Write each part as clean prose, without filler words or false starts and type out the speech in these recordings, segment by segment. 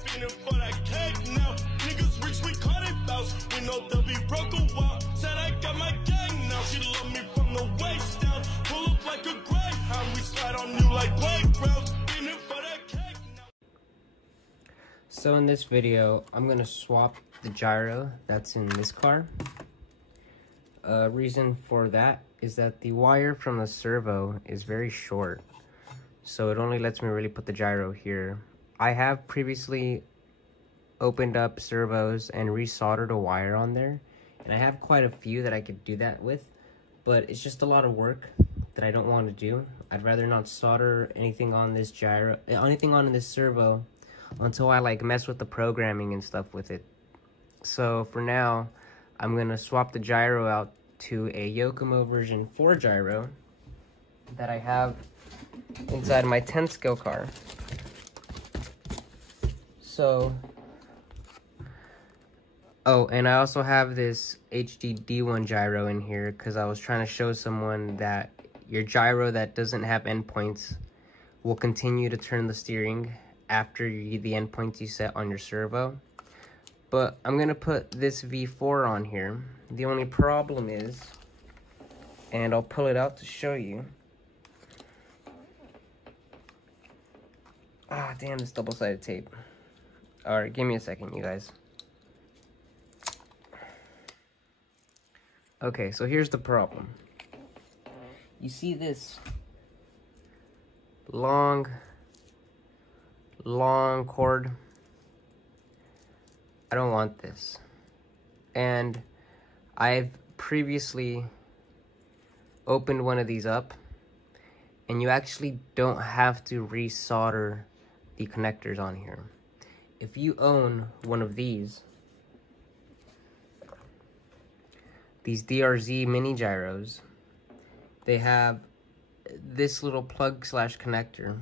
feeding for that cake now. Niggas rich, we call it bounce. We know they'll be broke a while. Said I got my gang now. She love me from the waist down. Pull up like a greyhound. We slide on you like playgrounds. Feeding for that cake now. So in this video, I'm gonna swap the gyro that's in this car. Reason for that is that the wire from the servo is very short, so it only lets me really put the gyro here. I have previously opened up servos and resoldered a wire on there, and I have quite a few that I could do that with, but it's just a lot of work that I don't want to do. I'd rather not solder anything on this gyro, anything on this servo, until I like mess with the programming and stuff with it. So for now, I'm gonna swap the gyro out to a Yokomo version 4 gyro that I have inside my 10 scale car. So, oh, and I also have this HD-D1 gyro in here because I was trying to show someone that your gyro that doesn't have endpoints will continue to turn the steering after the endpoints you set on your servo. But I'm gonna put this V4 on here. The only problem is, and I'll pull it out to show you. Ah, damn, this double-sided tape. Alright, give me a second, you guys. Okay, so here's the problem. You see this long cord? I don't want this. And I've previously opened one of these up, and you actually don't have to resolder the connectors on here. If you own one of these DRZ mini gyros, they have this little plug slash connector,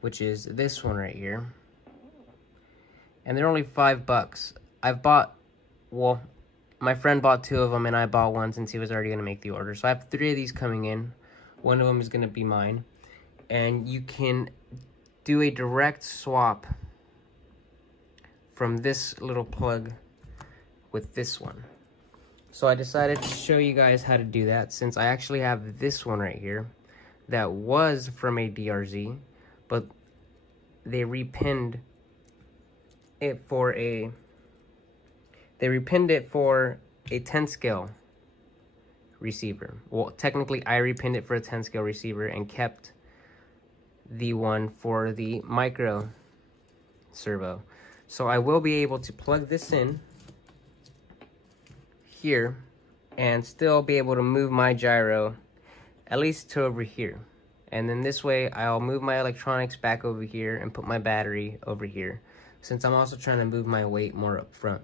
which is this one right here. And they're only $5. I've bought, well, my friend bought 2 of them, and I bought one since he was already going to make the order. So I have 3 of these coming in. One of them is going to be mine. And you can do a direct swap from this little plug with this one. So I decided to show you guys how to do that, since I actually have this one right here that was from a DRZ, but they repinned it for a 10 scale receiver. Well, technically I repinned it for a 10 scale receiver and kept the one for the micro servo. So I will be able to plug this in here and still be able to move my gyro at least to over here. And then this way I'll move my electronics back over here and put my battery over here, since I'm also trying to move my weight more up front.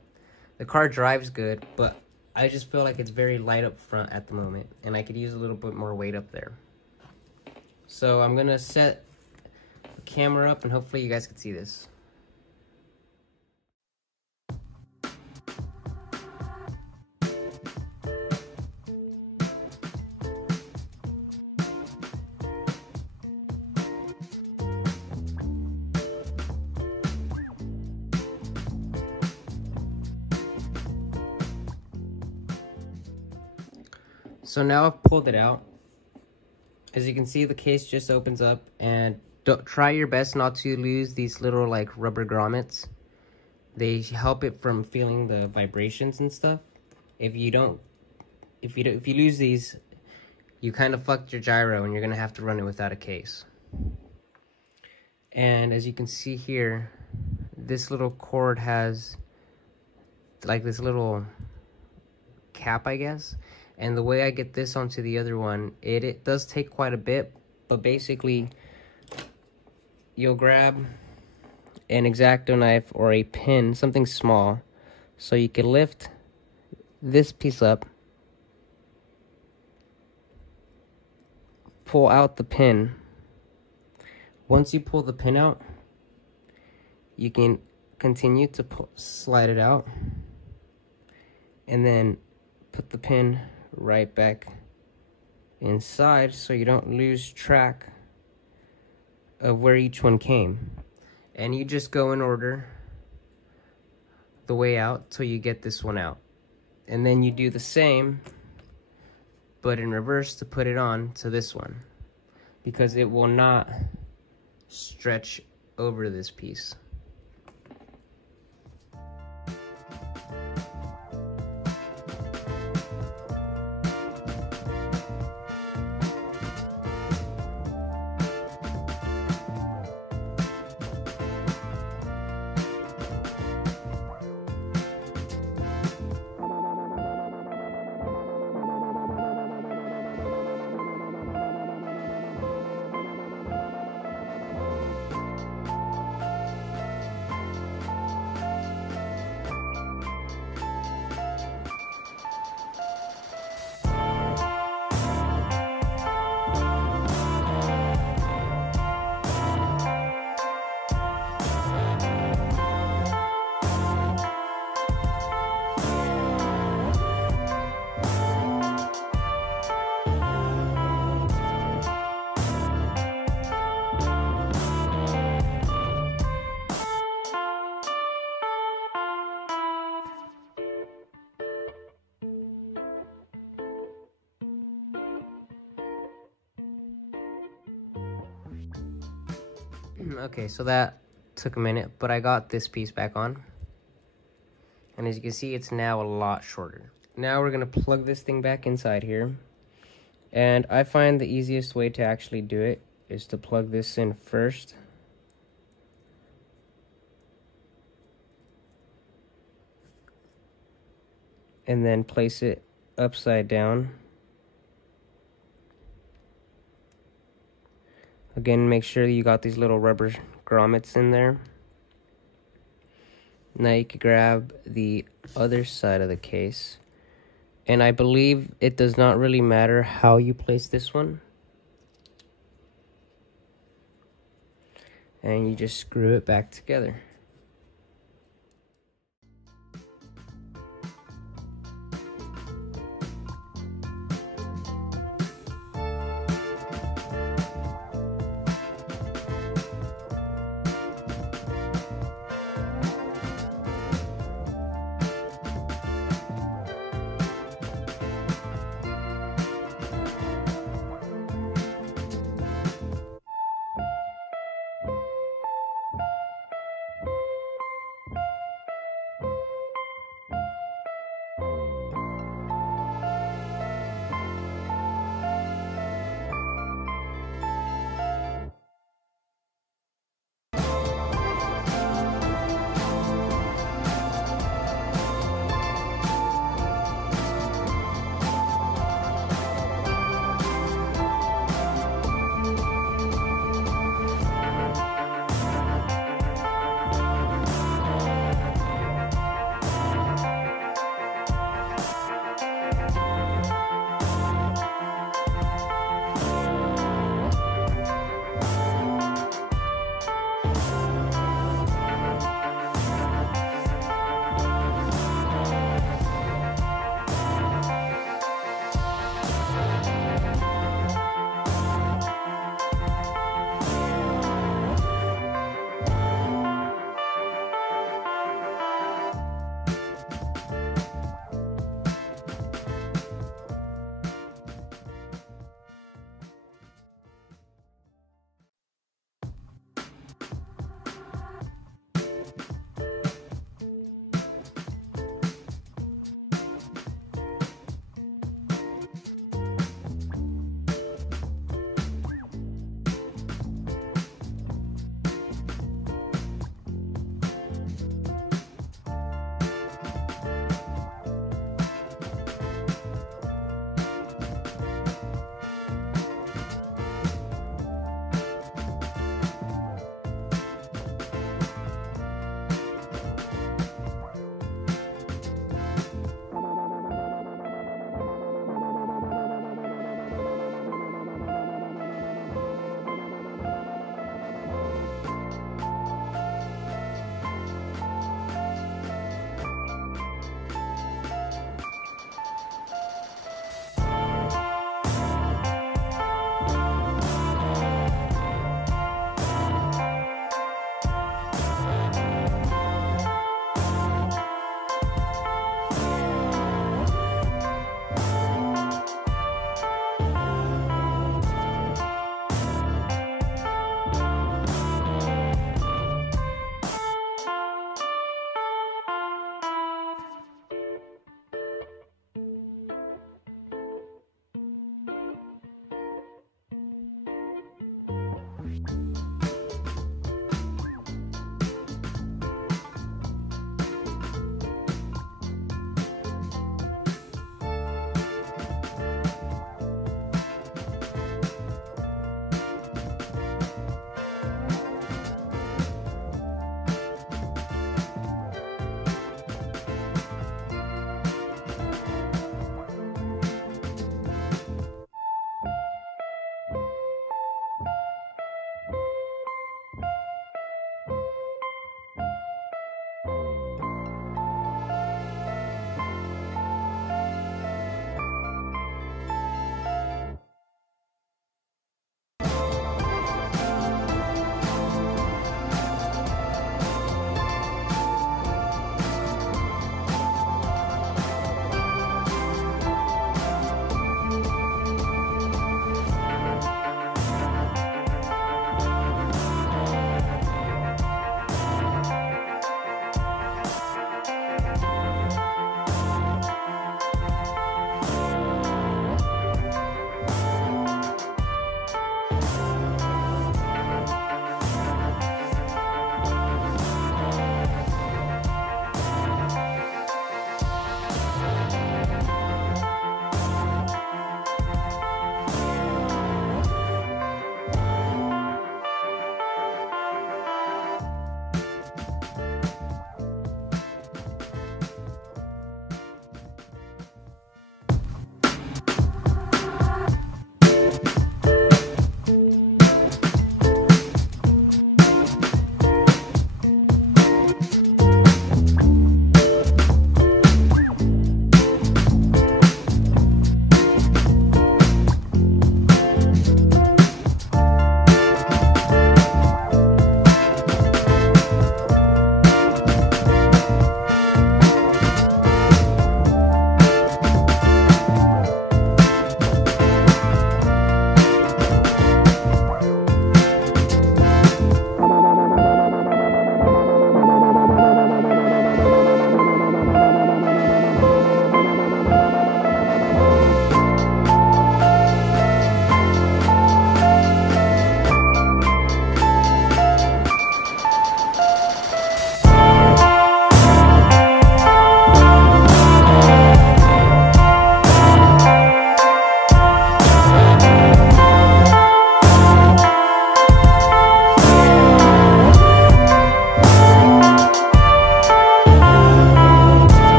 The car drives good, but I just feel like it's very light up front at the moment, and I could use a little bit more weight up there. So I'm gonna set the camera up, and hopefully you guys can see this. So now I've pulled it out. As you can see, the case just opens up, and try your best not to lose these little like rubber grommets. They help it from feeling the vibrations and stuff. If you lose these, you kind of fucked your gyro, and you're gonna have to run it without a case. And as you can see here, this little cord has like this little cap, I guess. And the way I get this onto the other one, it does take quite a bit, but basically you'll grab an X-Acto knife or a pin, something small, so you can lift this piece up, pull out the pin. Once you pull the pin out, you can continue to slide it out, and then put the pin right back inside so you don't lose track of where each one came. And you just go in order the way out till you get this one out. And then you do the same, but in reverse to put it on to this one, because it will not stretch over this piece. Okay, so that took a minute, but I got this piece back on. And as you can see, it's now a lot shorter. Now we're gonna plug this thing back inside here. And I find the easiest way to actually do it is to plug this in first. And then place it upside down. Again, make sure you got these little rubber grommets in there. Now you can grab the other side of the case. And I believe it does not really matter how you place this one. And you just screw it back together.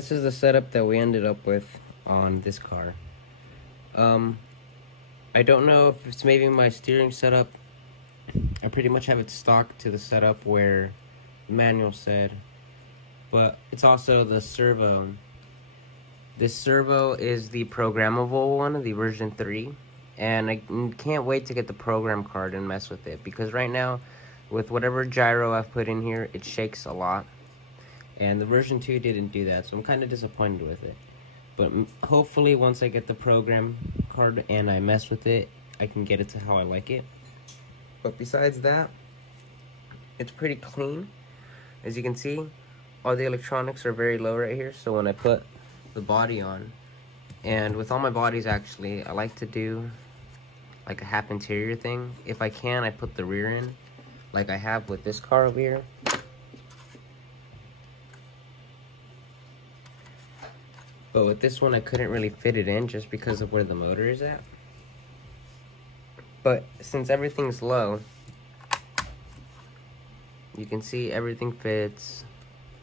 this is the setup that we ended up with on this car. I don't know if it's maybe my steering setup. I pretty much have it stock to the setup where the manual said, but it's also the servo. This servo is the programmable one, the version 3, and I can't wait to get the program card and mess with it, because right now, with whatever gyro I've put in here, it shakes a lot, and the version 2 didn't do that, so I'm kind of disappointed with it. But hopefully once I get the program card and I mess with it, I can get it to how I like it. But besides that, it's pretty clean. As you can see, all the electronics are very low right here, so when I put the body on, and with all my bodies actually, I like to do like a half interior thing. If I can, I put the rear in, like I have with this car over here. But with this one, I couldn't really fit it in just because of where the motor is at. But since everything's low, you can see everything fits,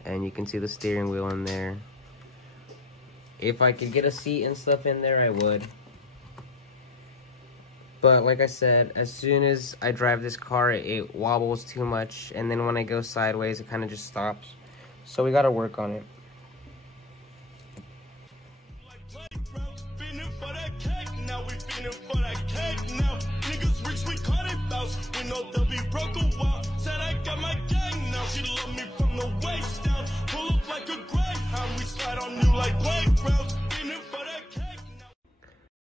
and you can see the steering wheel in there. If I could get a seat and stuff in there, I would. But like I said, as soon as I drive this car, it wobbles too much, and then when I go sideways, it kind of just stops. So we gotta work on it.